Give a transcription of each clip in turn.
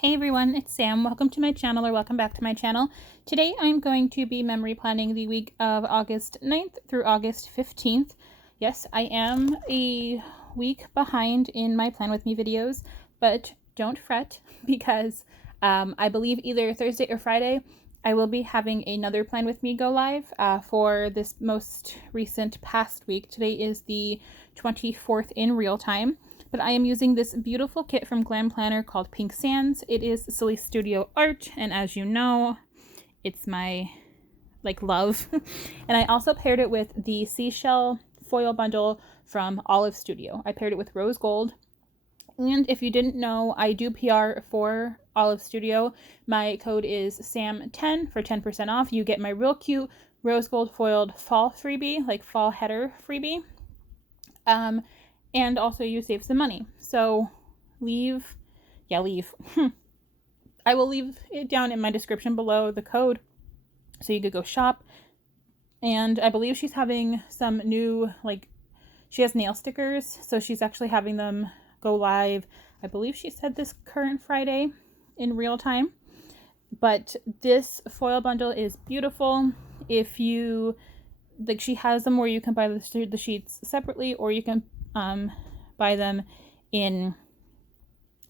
Hey everyone, it's Sam. Welcome to my channel, or welcome back to my channel. Today I'm going to be memory planning the week of August 9th through August 15th. Yes, I am a week behind in my Plan With Me videos, but don't fret because I believe either Thursday or Friday I will be having another Plan With Me go live for this most recent past week. Today is the 24th in real time. But I am using this beautiful kit from Glam Planner called Pink Sands. It is Silly Studio art, and as you know, it's my love. And I also paired it with the seashell foil bundle from Olive Studio. I paired it with rose gold. And if you didn't know, I do PR for Olive Studio. My code is SAM10 for 10% off. You get my real cute rose gold foiled fall freebie, fall header freebie. And also you save some money. So leave. I will leave it down in my description below, the code, so you could go shop. And I believe she's having some new, she has nail stickers, so she's actually having them go live. I believe she said this current Friday in real time. But this foil bundle is beautiful. If you, she has them where you can buy the sheets separately, or you can buy them in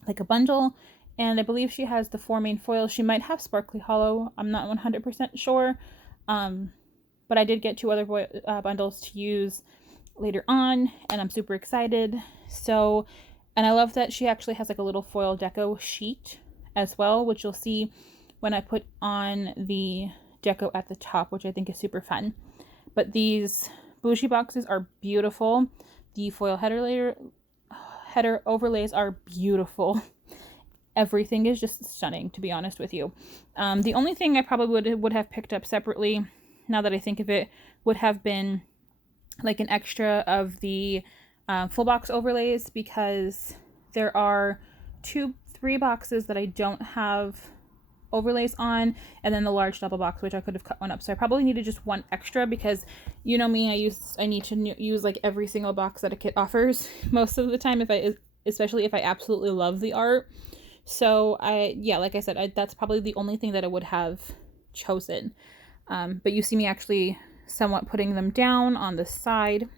a bundle. And I believe she has the 4 main foils. She might have Sparkly Hollow. I'm not 100% sure. But I did get 2 other bundles to use later on, and I'm super excited. So, and I love that she actually has a little foil deco sheet as well, which you'll see when I put on the deco at the top, which I think is super fun. But these bougie boxes are beautiful. The foil header overlays are beautiful. Everything is just stunning, to be honest with you. The only thing I probably would have picked up separately, now that I think of it, would have been an extra of the full box overlays, because there are 3 boxes that I don't have overlays on, and then the large double box, which I could have cut one up. So I probably needed just 1 extra, because you know me, I need to use every single box that a kit offers most of the time, especially if I absolutely love the art. So like I said, that's probably the only thing that I would have chosen. But you see me actually somewhat putting them down on the side.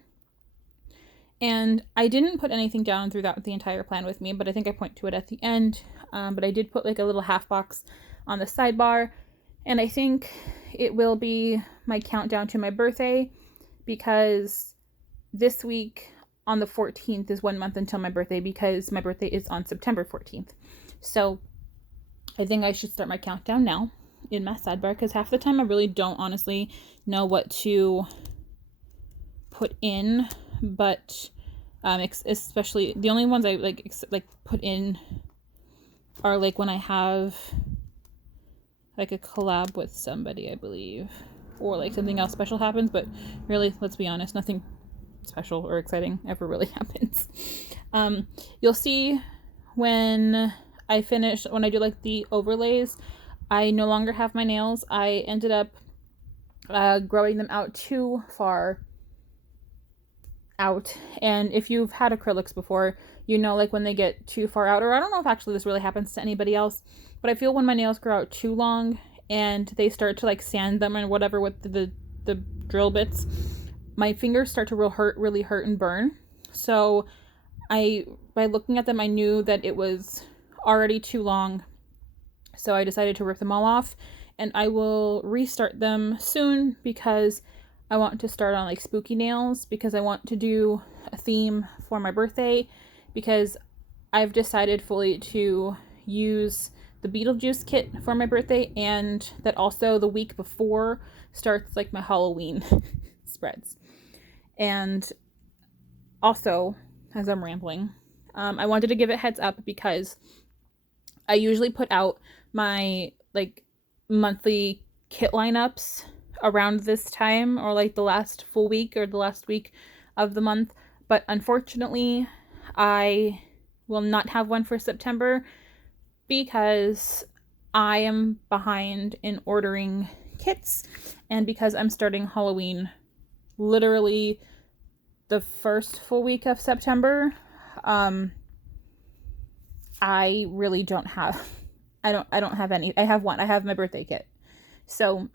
And I didn't put anything down throughout the entire Plan With Me, but I think I point to it at the end. But I did put a little half box on the sidebar, and I think it will be my countdown to my birthday, because this week on the 14th is 1 month until my birthday, because my birthday is on September 14th. So I think I should start my countdown now in my sidebar, because half the time I really don't honestly know what to put in. But especially the only ones I put in are when I have a collab with somebody, I believe, or something else special happens. But really, let's be honest, nothing special or exciting ever really happens. You'll see when I do the overlays, I no longer have my nails. I ended up growing them out too far out. And if you've had acrylics before, you know when they get too far out, or I don't know if actually this really happens to anybody else, but I feel when my nails grow out too long and they start to sand them and whatever with the drill bits, my fingers start to really hurt and burn. So by looking at them, I knew that it was already too long, so I decided to rip them all off, and I will restart them soon, because I want to start on spooky nails, because I want to do a theme for my birthday, because I've decided fully to use the Beetlejuice kit for my birthday, and that also the week before starts my Halloween spreads. And also, as I'm rambling, I wanted to give it heads up, because I usually put out my monthly kit lineups around this time, or the last full week or the last week of the month. But unfortunately, I will not have one for September, because I am behind in ordering kits, and because I'm starting Halloween literally the first full week of September. I really don't have I don't have any. I have one. I have my birthday kit. So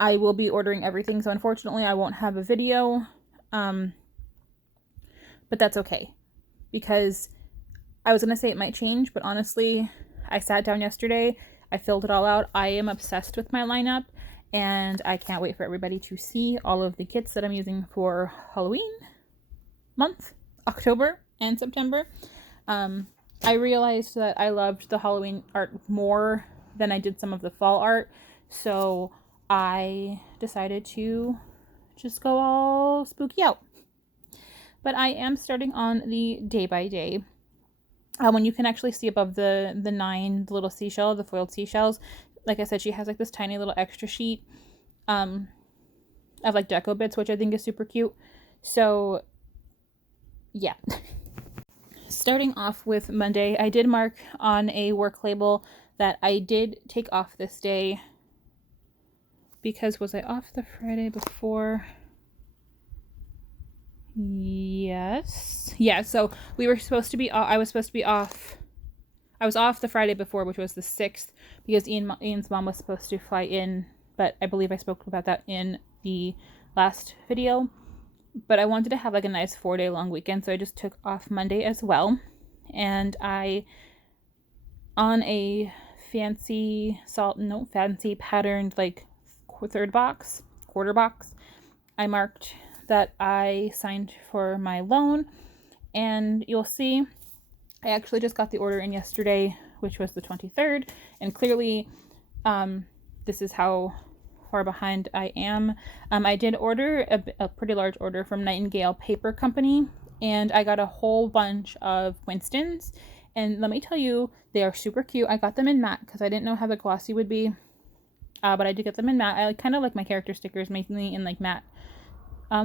I will be ordering everything. So unfortunately, I won't have a video. But that's okay, because I was going to say it might change, but honestly, I sat down yesterday, I filled it all out. I am obsessed with my lineup, and I can't wait for everybody to see all of the kits that I'm using for Halloween month, October and September. I realized that I loved the Halloween art more than I did some of the fall art, so I decided to just go all spooky out. But I am starting on the day by day. When you can actually see above the 9, the little seashell, the foiled seashells, like I said, she has like this tiny little extra sheet of like deco bits, which I think is super cute. So yeah. Starting off with Monday, I did mark on a work label that I did take off this day, because was I off the Friday before? Yes. Yeah, so we were supposed to be I was supposed to be off. I was off the Friday before, which was the 6th, because Ian's mom was supposed to fly in, but I believe I spoke about that in the last video. But I wanted to have like a nice 4-day long weekend, so I just took off Monday as well. And I, on a fancy patterned like quarter box, I marked that I signed for my loan, and you'll see I actually just got the order in yesterday, which was the 23rd, and clearly this is how far behind I am. I did order a pretty large order from Nightingale Paper Company, and I got a whole bunch of Winstons, and let me tell you, they are super cute. I got them in matte because I didn't know how the glossy would be, but I did get them in matte. I kind of like my character stickers mainly in like matte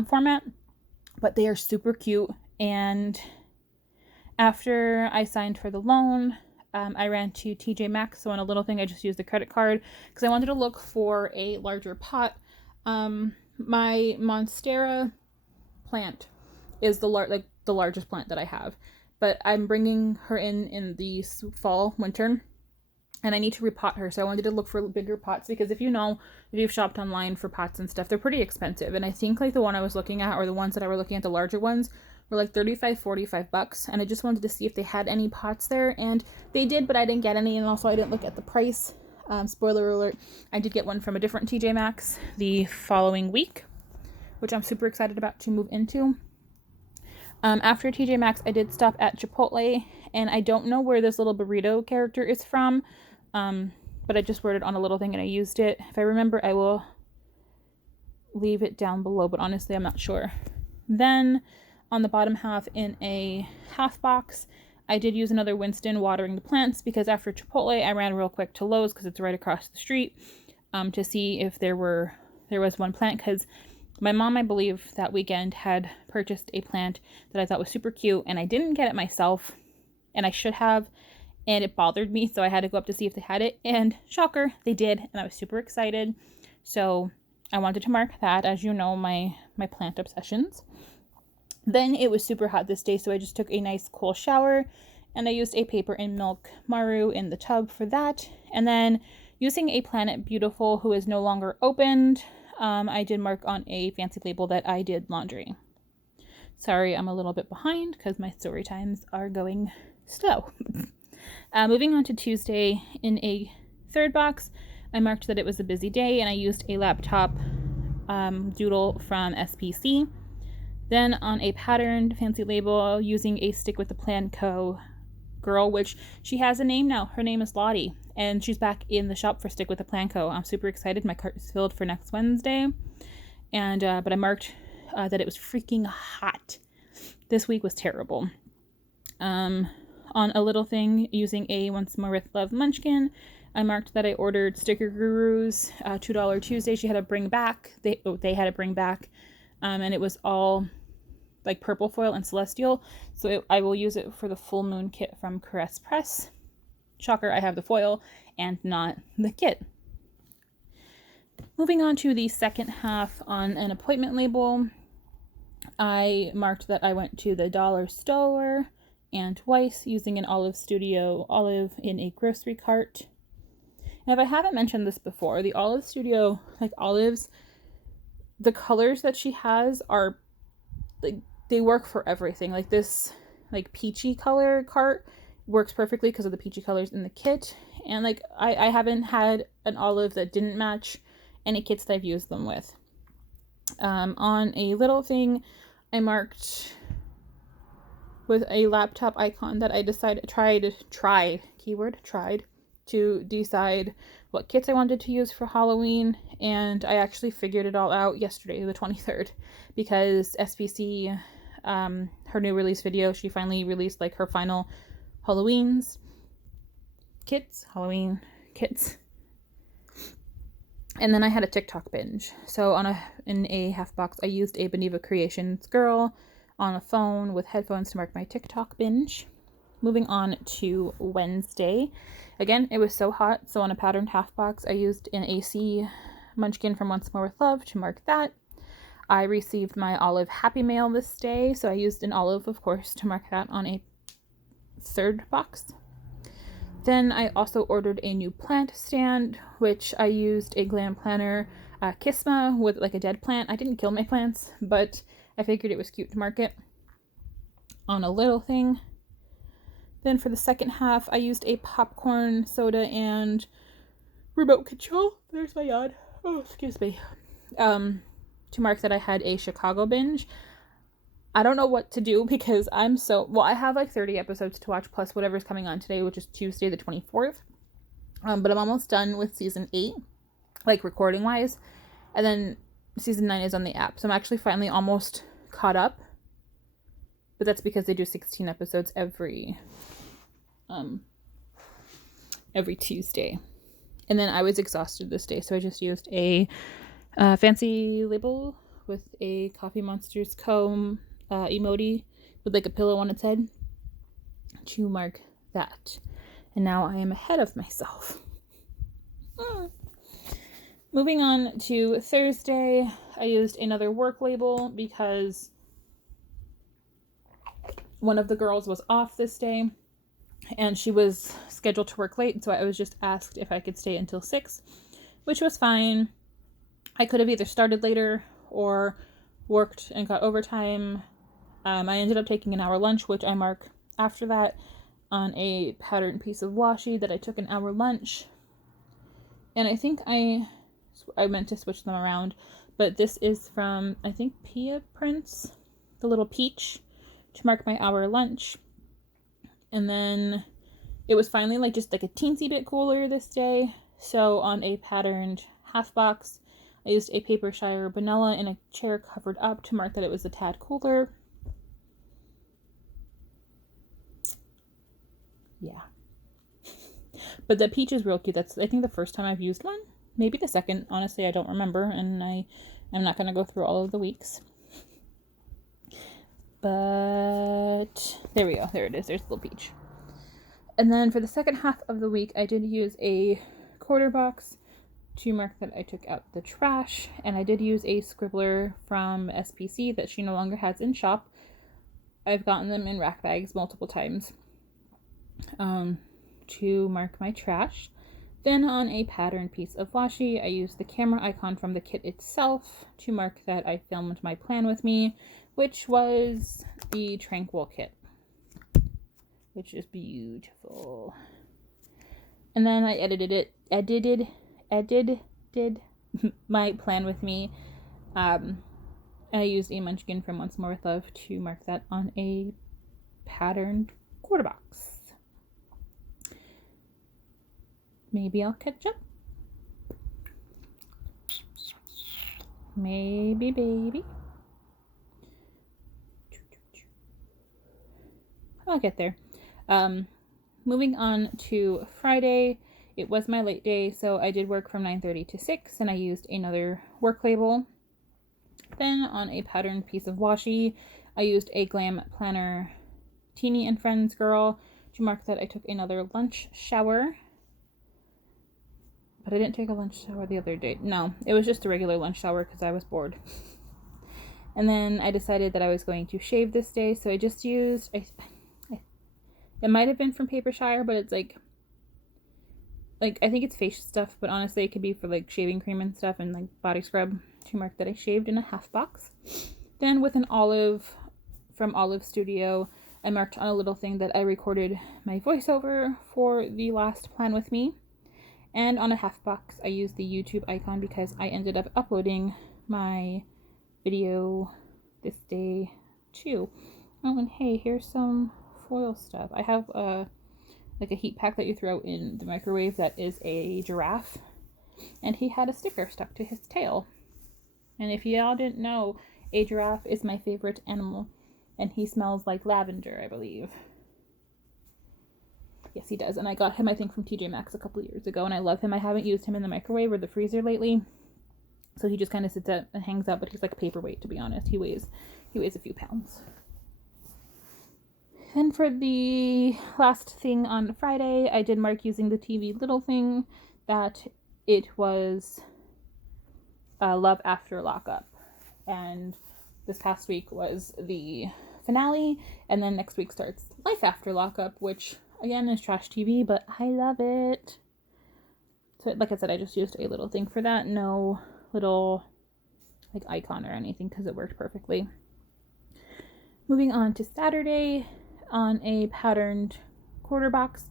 format, but they are super cute. And after I signed for the loan, I ran to TJ Maxx. So on a little thing, I just used the credit card because I wanted to look for a larger pot. My Monstera plant is the largest plant that I have, but I'm bringing her in the fall, winter, and I need to repot her. So I wanted to look for bigger pots, because if you've shopped online for pots and stuff, they're pretty expensive. And I think like the one I was looking at, or the ones that I were looking at, the larger ones, were like $35-$45. And I just wanted to see if they had any pots there, and they did, but I didn't get any. And also I didn't look at the price. Spoiler alert, I did get one from a different TJ Maxx the following week, which I'm super excited about to move into. After TJ Maxx, I did stop at Chipotle, and I don't know where this little burrito character is from, but I just wrote it on a little thing and I used it. If I remember, I will leave it down below, but honestly, I'm not sure. Then on the bottom half, in a half box, I did use another Winston watering the plants, because after Chipotle, I ran real quick to Lowe's, because it's right across the street, to see if there was one plant, because my mom, I believe, that weekend had purchased a plant that I thought was super cute, and I didn't get it myself, and I should have, and it bothered me, so I had to go up to see if they had it, and shocker, they did, and I was super excited. So I wanted to mark that, as you know, my plant obsessions. Then it was super hot this day, so I just took a nice cool shower, and I used a paper and milk Maru in the tub for that. And then using a Planet Beautiful, who is no longer opened, I did mark on a fancy label that I did laundry. Sorry, I'm a little bit behind because my story times are going slow. Moving on to Tuesday, in a third box, I marked that it was a busy day, and I used a laptop doodle from SPC. Then on a patterned fancy label, using a Stick with the Plan Co. girl, which she has a name now. Her name is Lottie, and she's back in the shop for Stick with the Plan Co. I'm super excited. My cart is filled for next Wednesday, and but I marked that it was freaking hot. This week was terrible. On a little thing, using a Once More with Love Munchkin, I marked that I ordered Sticker Gurus $2 Tuesday. She had a bring back. They had a bring back, and it was all like purple foil and celestial, so I will use it for the full moon kit from Caress Press. Shocker, I have the foil and not the kit. Moving on to the second half, on an appointment label, I marked that I went to the dollar store and twice, using an olive in a grocery cart. Now, if I haven't mentioned this before, the Olive Studio, like olives, the colors that she has are, like, they work for everything. Like this, like, peachy color cart works perfectly because of the peachy colors in the kit. And, like, I haven't had an olive that didn't match any kits that I've used them with. On a little thing, I marked with a laptop icon that I tried to decide what kits I wanted to use for Halloween, and I actually figured it all out yesterday, the 23rd, because SPC, her new release video, she finally released like her final Halloween kits. And then I had a TikTok binge. So in a half box, I used a Beneva Creations girl on a phone with headphones to mark my TikTok binge. Moving on to Wednesday. Again, it was so hot, so on a patterned half box, I used an AC Munchkin from Once More With Love to mark that. I received my olive Happy Mail this day, so I used an olive, of course, to mark that on a third box. Then I also ordered a new plant stand, which I used a Glam planner Kisma with like a dead plant. I didn't kill my plants, but I figured it was cute to mark it on a little thing. Then for the second half, I used a popcorn, soda, and remote control. There's my yawn. Oh, excuse me. To mark that I had a Chicago binge. I don't know what to do because I have like 30 episodes to watch plus whatever's coming on today, which is Tuesday the 24th. But I'm almost done with season 8, like recording wise. And then season 9 is on the app. So I'm actually finally almost caught up. But that's because they do 16 episodes every Tuesday. And then I was exhausted this day, so I just used a fancy label with a Coffee Monsters comb emoji with like a pillow on its head to mark that. And now I am ahead of myself. Moving on to Thursday, I used another work label because one of the girls was off this day and she was scheduled to work late, so I was just asked if I could stay until 6, which was fine. I could have either started later or worked and got overtime. I ended up taking an hour lunch, which I mark after that on a patterned piece of washi that I took an hour lunch. And I think I meant to switch them around, but this is from, I think, Pia Prints, the little peach, to mark my hour lunch. And then it was finally like just like a teensy bit cooler this day. So on a patterned half box, I used a paper shire vanilla in a chair covered up to mark that it was a tad cooler. Yeah. But the peach is real cute. That's, I think, the first time I've used one. Maybe the second. Honestly, I don't remember. And I'm not going to go through all of the weeks. But there we go. There it is. There's the little peach. And then for the second half of the week, I did use a quarter box to mark that I took out the trash. And I did use a scribbler from SPC that she no longer has in shop. I've gotten them in rack bags multiple times to mark my trash. Then on a patterned piece of washi, I used the camera icon from the kit itself to mark that I filmed my plan with me, which was the Tranquil kit, which is beautiful. And then I edited my plan with me. I used a Munchkin from Once More With Love to mark that on a patterned quarter box. Maybe I'll catch up. Maybe, baby. I'll get there. Moving on to Friday. It was my late day, so I did work from 9:30 to 6, and I used another work label. Then on a patterned piece of washi, I used a Glam planner Teeny and Friends girl to mark that I took another lunch shower. But I didn't take a lunch shower the other day. No, it was just a regular lunch shower because I was bored. And then I decided that I was going to shave this day, so I just used, it might have been from Paper Shire, but it's like like, I think it's face stuff, but honestly it could be for like shaving cream and stuff, and like body scrub to mark that I shaved in a half box. Then with an olive from Olive Studio, I marked on a little thing that I recorded my voiceover for the last plan with me. And on a half box, I used the YouTube icon because I ended up uploading my video this day too. Oh, and hey, here's some foil stuff. I have like a heat pack that you throw in the microwave that is a giraffe, and he had a sticker stuck to his tail. And if y'all didn't know, a giraffe is my favorite animal, and he smells like lavender, I believe. Yes, he does. And I got him, I think, from TJ Maxx a couple years ago, and I love him. I haven't used him in the microwave or the freezer lately, so he just kind of sits out and hangs out, but he's like paperweight, to be honest. He weighs a few pounds. Then for the last thing on Friday, I did mark using the TV little thing that it was Love After Lockup. And this past week was the finale, and then next week starts Life After Lockup, which again is trash TV, but I love it. So like I said, I just used a little thing for that. No little like icon or anything because it worked perfectly. Moving on to Saturday, on a patterned quarter box,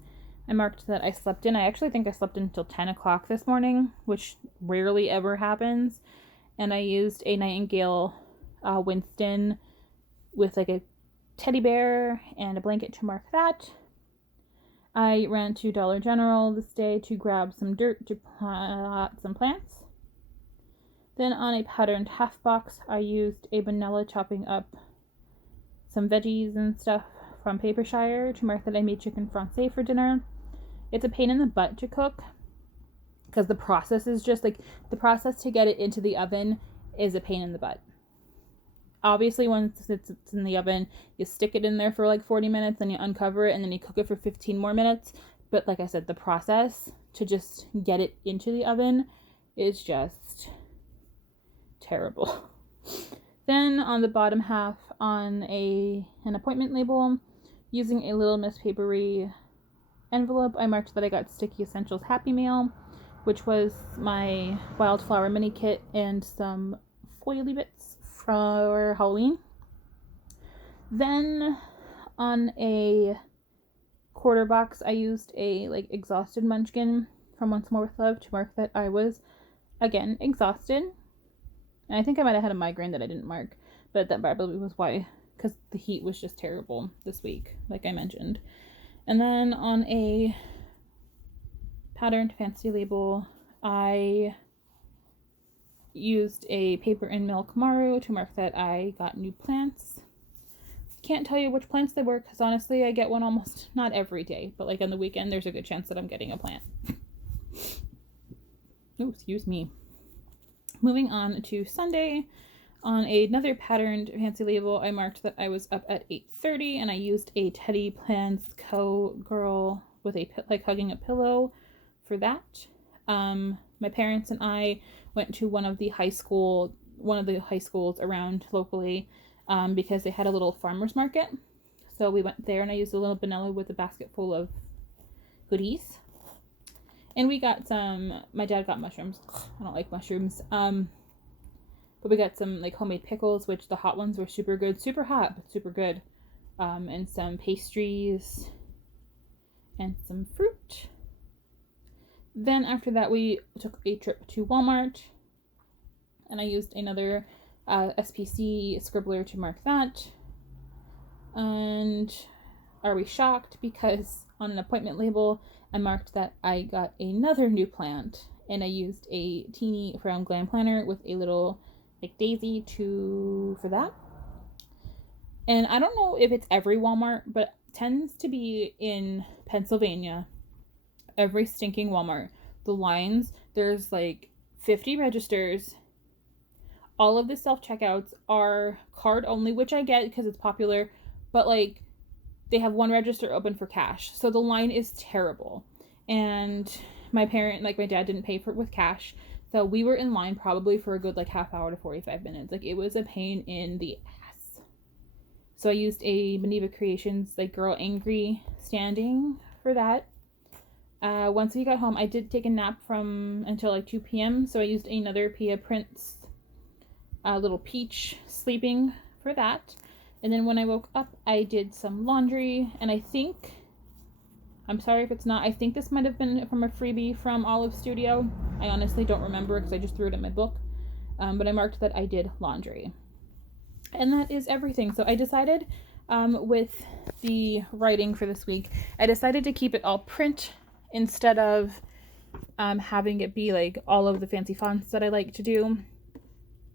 I marked that I slept in. I actually think I slept in until 10 o'clock this morning, which rarely ever happens. And I used a Nightingale Winston with like a teddy bear and a blanket to mark that. I ran to Dollar General this day to grab some dirt to plant some plants. Then on a patterned half box, I used a vanilla chopping up some veggies and stuff from Papershire to mark that I made chicken francais for dinner. It's a pain in the butt to cook because the process is just like, the process to get it into the oven is a pain in the butt. Obviously, once it's in the oven, you stick it in there for like 40 minutes, then you uncover it, and then you cook it for 15 more minutes. But like I said, the process to just get it into the oven is just terrible. Then on the bottom half, on an appointment label, using a Little Miss Papery envelope, I marked that I got Sticky Essentials Happy Meal, which was my wildflower mini kit and some foily bits for Halloween. Then on a quarter box, I used a like exhausted munchkin from Once More with Love to mark that I was again exhausted. And I think I might have had a migraine that I didn't mark, but that probably was why, because the heat was just terrible this week, like I mentioned. And then on a patterned fancy label, I used a paper and milk Maru to mark that I got new plants. Can't tell you which plants they were because honestly I get one almost not every day, but like on the weekend there's a good chance that I'm getting a plant. Oh, excuse me. Moving on to Sunday, on another patterned fancy label, I marked that I was up at 8:30 and I used a Teddy Plans Co. girl with a like hugging a pillow for that. My parents and I went to one of the high schools around locally because they had a little farmer's market. So we went there and I used a little vanilla with a basket full of goodies. And we got my dad got mushrooms. I don't like mushrooms. But we got some like homemade pickles, which the hot ones were super good. Super hot, but super good. And some pastries and some fruit. Then after that, we took a trip to Walmart, and I used another SPC scribbler to mark that. And are we shocked? Because on an appointment label, I marked that I got another new plant, and I used a teeny from Glam planner with a little like daisy for that. And I don't know if it's every Walmart, but it tends to be in Pennsylvania. Every stinking Walmart, the lines, there's like 50 registers. All of the self-checkouts are card only, which I get because it's popular, but like they have one register open for cash. So the line is terrible. And my dad didn't pay for it with cash. So we were in line probably for a good like half hour to 45 minutes. Like it was a pain in the ass. So I used a Maneva Creations like Girl Angry standing for that. Once we got home, I did take a nap from until like 2 p.m. So I used another Pia Prince little peach sleeping for that. And then when I woke up, I did some laundry, and I think, I'm sorry if it's not, I think this might have been from a freebie from Olive Studio. I honestly don't remember because I just threw it in my book. But I marked that I did laundry. And that is everything. So I decided with the writing for this week, I decided to keep it all print instead of having it be like all of the fancy fonts that I like to do.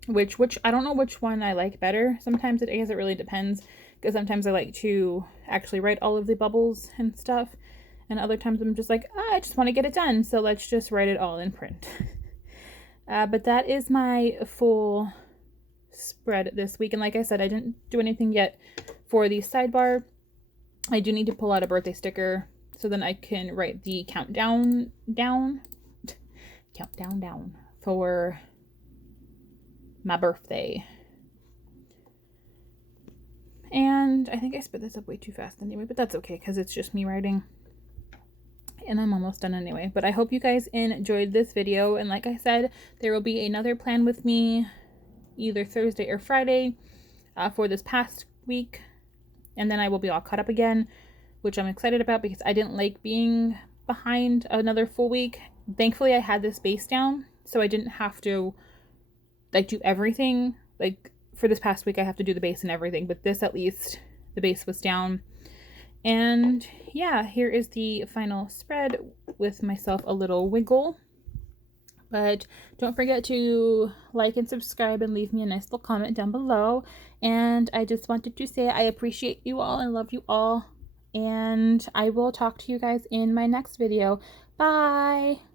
Which I don't know which one I like better. Sometimes I guess it really depends, because sometimes I like to actually write all of the bubbles and stuff, and other times I'm just like, I just want to get it done, so let's just write it all in print. But that is my full spread this week, and like I said, I didn't do anything yet for the sidebar. I do need to pull out a birthday sticker so then I can write the countdown down for my birthday. And I think I sped this up way too fast anyway, but that's okay because it's just me writing. And I'm almost done anyway. But I hope you guys enjoyed this video. And like I said, there will be another plan with me either Thursday or Friday for this past week. And then I will be all caught up again, which I'm excited about because I didn't like being behind another full week. Thankfully, I had this base down, so I didn't have to like do everything. Like for this past week I have to do the base and everything, but this at least the base was down. And yeah, here is the final spread with myself a little wiggle. But don't forget to like and subscribe and leave me a nice little comment down below. And I just wanted to say I appreciate you all and love you all, and I will talk to you guys in my next video. Bye.